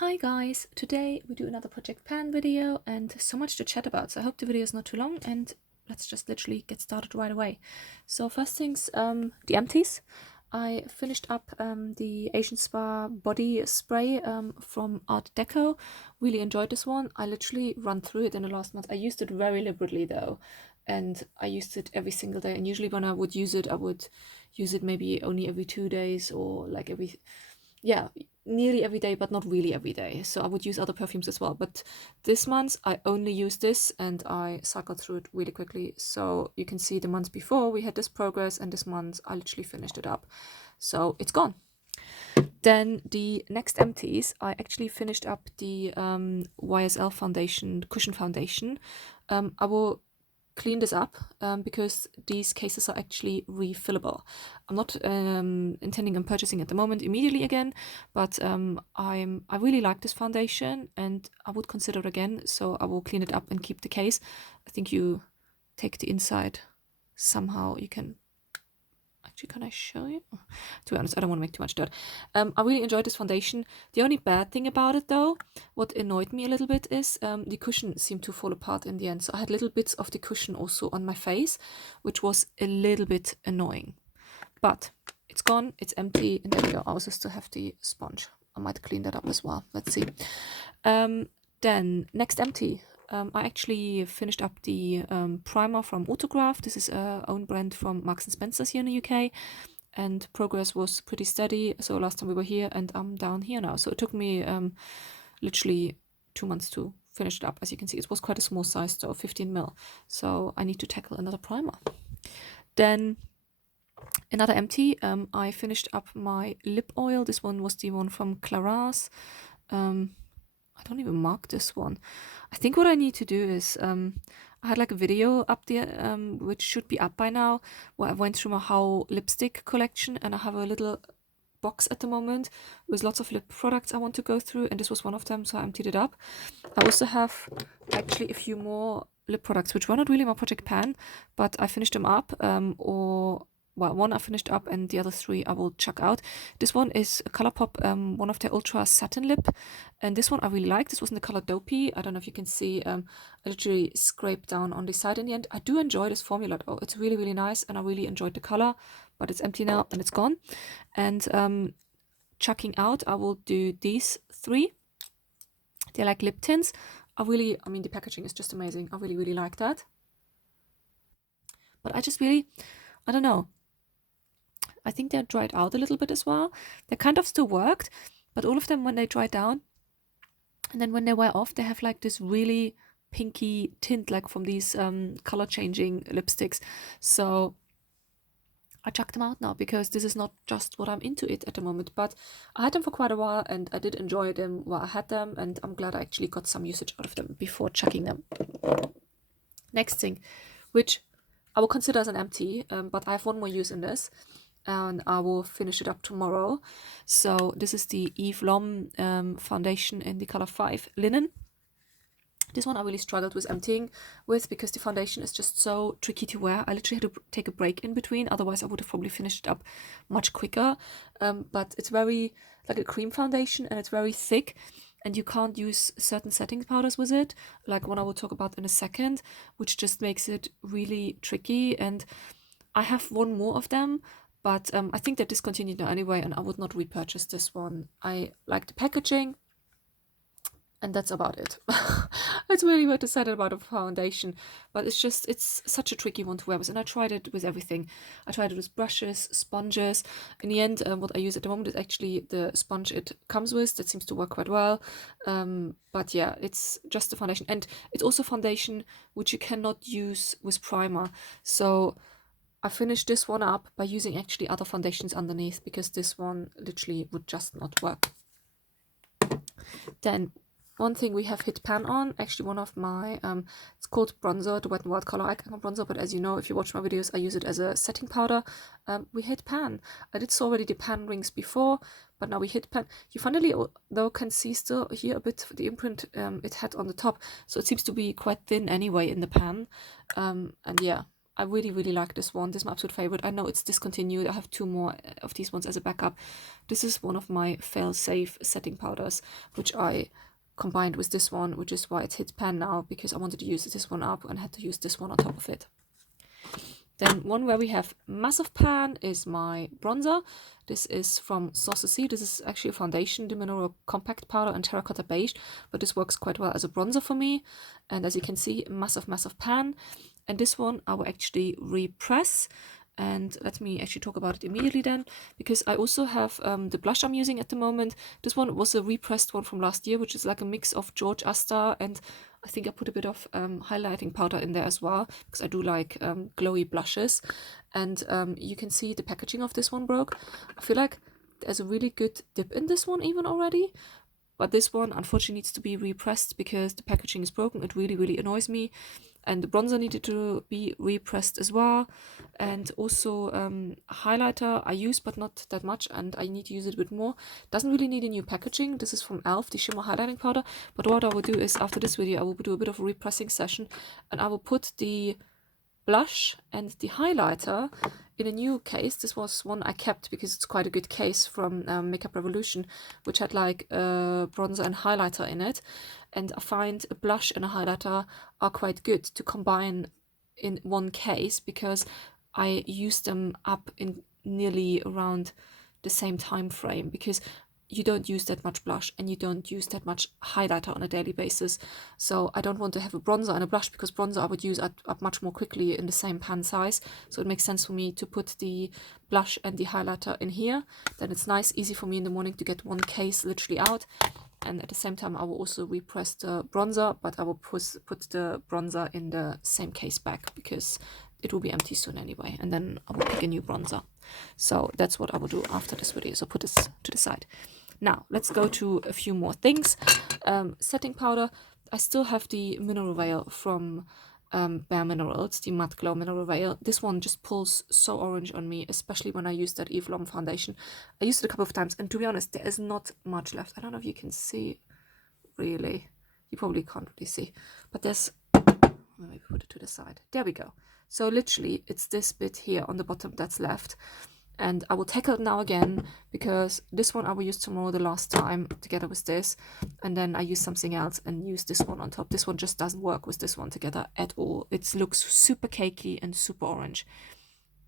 Hi guys, today we do another Project Pan video and so much to chat about, so I hope the video is not too long and let's just literally get started right away. So first things, the empties. I finished up the Asian Spa body spray from Art Deco. Really enjoyed this one. I literally run through it in the last month. I used it very liberally though, and I used it every single day, and usually when I would use it, I would use it maybe only every 2 days or like nearly every day, but not really every day. So I would use other perfumes as well. But this month I only used this and I cycled through it really quickly. So you can see the month before we had this progress, and this month I literally finished it up. So it's gone. Then the next empties, I actually finished up the YSL foundation, cushion foundation. I will clean this up because these cases are actually refillable. I'm not intending on purchasing at the moment immediately again, but I really like this foundation and I would consider it again, so I will clean it up and keep the case. I think you take the inside somehow. You can actually, can I show you? To be honest, I don't want to make too much dirt. I really enjoyed this foundation. The only bad thing about it though, what annoyed me a little bit, is the cushion seemed to fall apart in the end. So I had little bits of the cushion also on my face, which was a little bit annoying. But it's gone, it's empty, and there we go. I also still have the sponge. I might clean that up as well. Let's see. Then next empty. I actually finished up the primer from Autograph. This is a own brand from Marks and Spencer's here in the UK, and progress was pretty steady. So last time we were here, and I'm down here now. So it took me literally 2 months to finish it up. As you can see, it was quite a small size, though, 15 ml. So I need to tackle another primer. Then another empty. I finished up my lip oil. This one was the one from Clarins. I don't even mark this one. I think what I need to do is I had like a video up there which should be up by now, where I went through my whole lipstick collection, and I have a little box at the moment with lots of lip products I want to go through, and this was one of them, so I emptied it up. I also have actually a few more lip products which were not really my Project Pan, but I finished them up, one I finished up and the other 3 I will check out. This one is a Colourpop, one of their Ultra Satin Lip, and this one I really like. This was in the color Dopey. I don't know if you can see, I literally scraped down on the side in the end. I do enjoy this formula though. It's really, really nice, and I really enjoyed the color, but it's empty now and it's gone. And checking out, I will do these 3. They're like lip tints. I mean, the packaging is just amazing. I really, really like that. But I don't know. I think they're dried out a little bit as well. They kind of still worked, but all of them, when they dry down and then when they wear off, they have like this really pinky tint, like from these color changing lipsticks. So I chucked them out now because this is not just what I'm into it at the moment. But I had them for quite a while and I did enjoy them while I had them, and I'm glad I actually got some usage out of them before chucking them. Next thing, which I will consider as an empty, but I have one more use in this, and I will finish it up tomorrow. So this is the Eve Lom foundation in the color 5 Linen. This one I really struggled with emptying with because the foundation is just so tricky to wear. I literally had to take a break in between, otherwise I would have probably finished it up much quicker. But it's very like a cream foundation, and it's very thick, and you can't use certain setting powders with it, like one I will talk about in a second, which just makes it really tricky. And I have one more of them, but I think they're discontinued now anyway, and I would not repurchase this one. I like the packaging, and that's about it. It's really weird to say that about a foundation, but it's such a tricky one to wear with, and I tried it with everything. I tried it with brushes, sponges. In the end, what I use at the moment is actually the sponge it comes with. That seems to work quite well. But yeah, it's just a foundation, and it's also foundation which you cannot use with primer. So I finished this one up by using actually other foundations underneath, because this one literally would just not work. Then one thing we have hit pan on, actually one of my, it's called bronzer, the Wet n Wild Color Icon bronzer, but as you know, if you watch my videos, I use it as a setting powder. We hit pan. I did saw already the pan rings before, but now we hit pan. You finally, though, can see still here a bit the imprint it had on the top, so it seems to be quite thin anyway in the pan. And yeah, I really, really like this one. This is my absolute favorite. I know it's discontinued. I have 2 more of these ones as a backup. This is one of my fail-safe setting powders, which I combined with this one, which is why it's hit pan now, because I wanted to use this one up and had to use this one on top of it. Then one where we have massive pan is my bronzer. This is from Saucy Sea. This is actually a foundation, the Mineral Compact Powder in Terracotta Beige, but this works quite well as a bronzer for me. And as you can see, massive pan. And this one I will actually repress. And let me actually talk about it immediately then, because I also have the blush I'm using at the moment. This one was a repressed one from last year, which is like a mix of George Astar, and I think I put a bit of highlighting powder in there as well, because I do like glowy blushes. And you can see the packaging of this one broke. I feel like there's a really good dip in this one even already. But this one unfortunately needs to be repressed because the packaging is broken. It really, really annoys me. And the bronzer needed to be repressed as well. And also highlighter I use, but not that much, and I need to use it a bit more. Doesn't really need a new packaging. This is from e.l.f., the shimmer highlighting powder. But what I will do is, after this video, I will do a bit of a repressing session, and I will put the blush and the highlighter in a new case. This was one I kept because it's quite a good case from Makeup Revolution, which had like a bronzer and highlighter in it. And I find a blush and a highlighter are quite good to combine in one case, because I use them up in nearly around the same time frame, because you don't use that much blush and you don't use that much highlighter on a daily basis. So I don't want to have a bronzer and a blush, because bronzer I would use up much more quickly in the same pan size. So it makes sense for me to put the blush and the highlighter in here. Then it's nice, easy for me in the morning to get one case literally out. And at the same time I will also repress the bronzer, but I will put the bronzer in the same case back, because it will be empty soon anyway, and then I will pick a new bronzer. So that's what I will do after this video. So put this to the side. Now let's go to a few more things. Setting powder. I still have the Mineral Veil from Bare Minerals, the Matte Glow Mineral Veil. This one just pulls so orange on me, especially when I use that Eve Lom foundation. I used it a couple of times, and to be honest, there is not much left. I don't know if you can see, really. You probably can't really see, but there's, maybe put it to the side. There we go. So literally it's this bit here on the bottom that's left, and I will tackle it now again, because this one I will use tomorrow the last time together with this, and then I use something else and use this one on top. This one just doesn't work with this one together at all. It looks super cakey and super orange.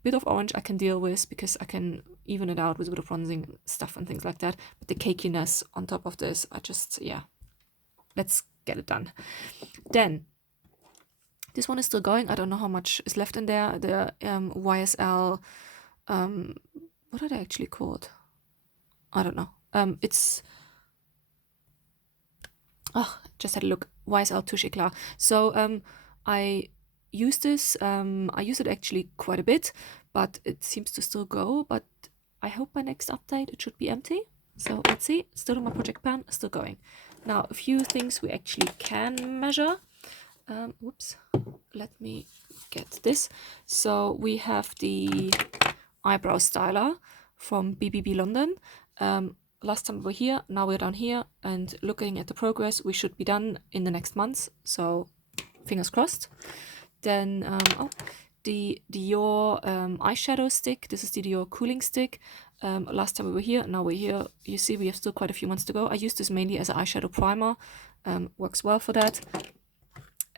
Bit of orange I can deal with because I can even it out with a bit of bronzing stuff and things like that, but the cakiness on top of this, I just, yeah, let's get it done. Then this one is still going. I don't know how much is left in there. The YSL, what are they actually called? I don't know. It's, oh, just had a look. YSL Touche Eclat. So I use this. I use it actually quite a bit, but it seems to still go. But I hope by next update it should be empty. So let's see. Still in my project pan, still going. Now a few things we actually can measure. Whoops, let me get this. So we have the eyebrow styler from BBB London. Last time we were here, now we're down here, and looking at the progress, we should be done in the next month, so fingers crossed. Then the Dior eyeshadow stick. This is the Dior cooling stick. Last time we were here, now we're here. You see we have still quite a few months to go. I use this mainly as an eyeshadow primer. Works well for that.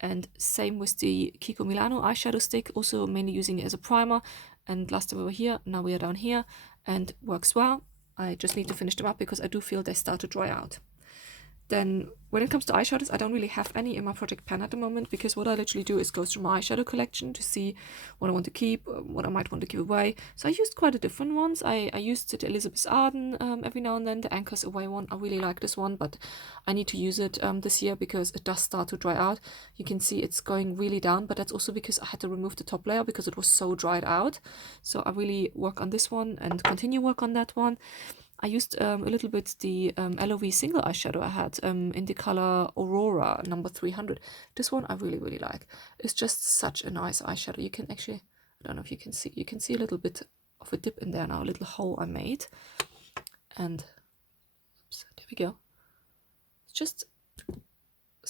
And same with the Kiko Milano eyeshadow stick, also mainly using it as a primer. And last time we were here, now we are down here, and works well. I just need to finish them up because I do feel they start to dry out. Then when it comes to eyeshadows, I don't really have any in my project pan at the moment, because what I literally do is go through my eyeshadow collection to see what I want to keep, what I might want to give away. So I used quite a different ones. I used the Elizabeth Arden every now and then, the Anchors Away one. I really like this one, but I need to use it this year because it does start to dry out. You can see it's going really down, but that's also because I had to remove the top layer because it was so dried out. So I really work on this one and continue work on that one. I used a little bit the LOV single eyeshadow I had in the color Aurora number 300. This one I really, really like. It's just such a nice eyeshadow. You can actually, I don't know if you can see a little bit of a dip in there now, a little hole I made. And oops, there we go. It's just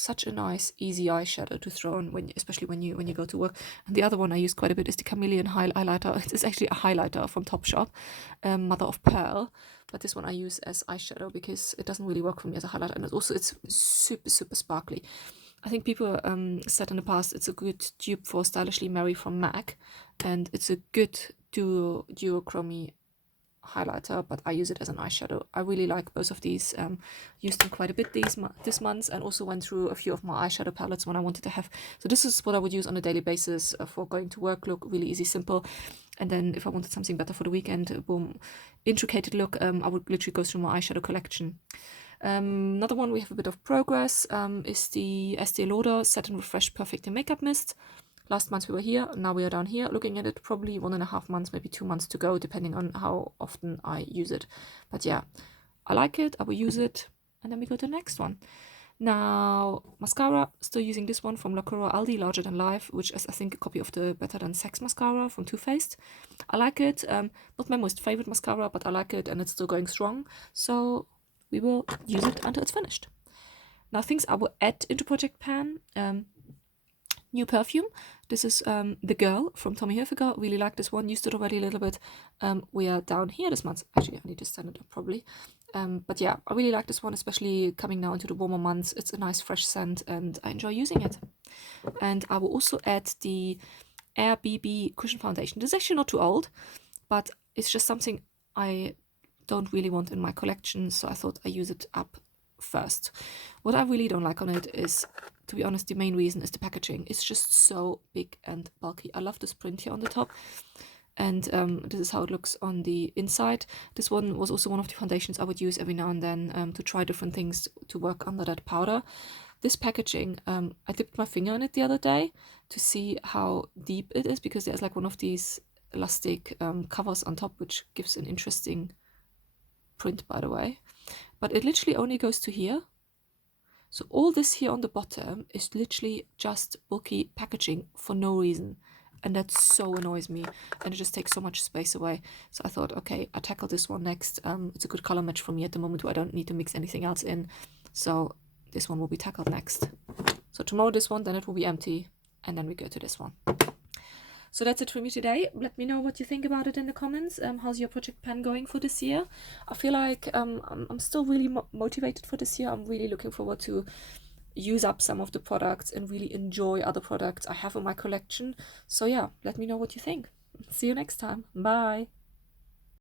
such a nice, easy eyeshadow to throw on, especially when you go to work. And the other one I use quite a bit is the Chameleon highlighter. It's actually a highlighter from Topshop, Mother of Pearl. But this one I use as eyeshadow because it doesn't really work for me as a highlighter. And it's super, super sparkly. I think people said in the past it's a good dupe for Stylishly Mary from MAC. And it's a good duochrome highlighter, but I use it as an eyeshadow. I really like both of these. Used them quite a bit this month, and also went through a few of my eyeshadow palettes when I wanted to have. So this is what I would use on a daily basis for going to work look, really easy, simple. And then if I wanted something better for the weekend, boom, intricate look, I would literally go through my eyeshadow collection. Another one we have a bit of progress is the Estee Lauder Set and Refresh Perfecting Makeup Mist. Last month we were here, now we are down here looking at it, probably 1.5 months, maybe 2 months to go, depending on how often I use it. But yeah, I like it, I will use it, and then we go to the next one. Now, mascara, still using this one from Lacura Aldi, Larger Than Life, which is I think a copy of the Better Than Sex mascara from Too Faced. I like it, not my most favorite mascara, but I like it and it's still going strong, so we will use it until it's finished. Now things I will add into Project Pan. New perfume. This is The Girl from Tommy Hilfiger. Really like this one. Used it already a little bit. We are down here this month. Actually, I need to stand it up probably. But yeah, I really like this one, especially coming now into the warmer months. It's a nice fresh scent and I enjoy using it. And I will also add the Air BB Cushion Foundation. This is actually not too old, but it's just something I don't really want in my collection, so I thought I use it up first. What I really don't like on it is, to be honest, the main reason is the packaging. It's just so big and bulky. I love this print here on the top, and this is how it looks on the inside. This one was also one of the foundations I would use every now and then to try different things to work under that powder. This packaging, I dipped my finger in it the other day to see how deep it is, because there's like one of these elastic covers on top, which gives an interesting print, by the way. But it literally only goes to here. So all this here on the bottom is literally just bulky packaging for no reason. And that so annoys me. And it just takes so much space away. So I thought, okay, I'll tackle this one next. It's a good color match for me at the moment where I don't need to mix anything else in. So this one will be tackled next. So tomorrow this one, then it will be empty. And then we go to this one. So that's it for me today. Let me know what you think about it in the comments. How's your Project Pan going for this year? I feel like I'm still really motivated for this year. I'm really looking forward to use up some of the products and really enjoy other products I have in my collection. So yeah, let me know what you think. See you next time. Bye.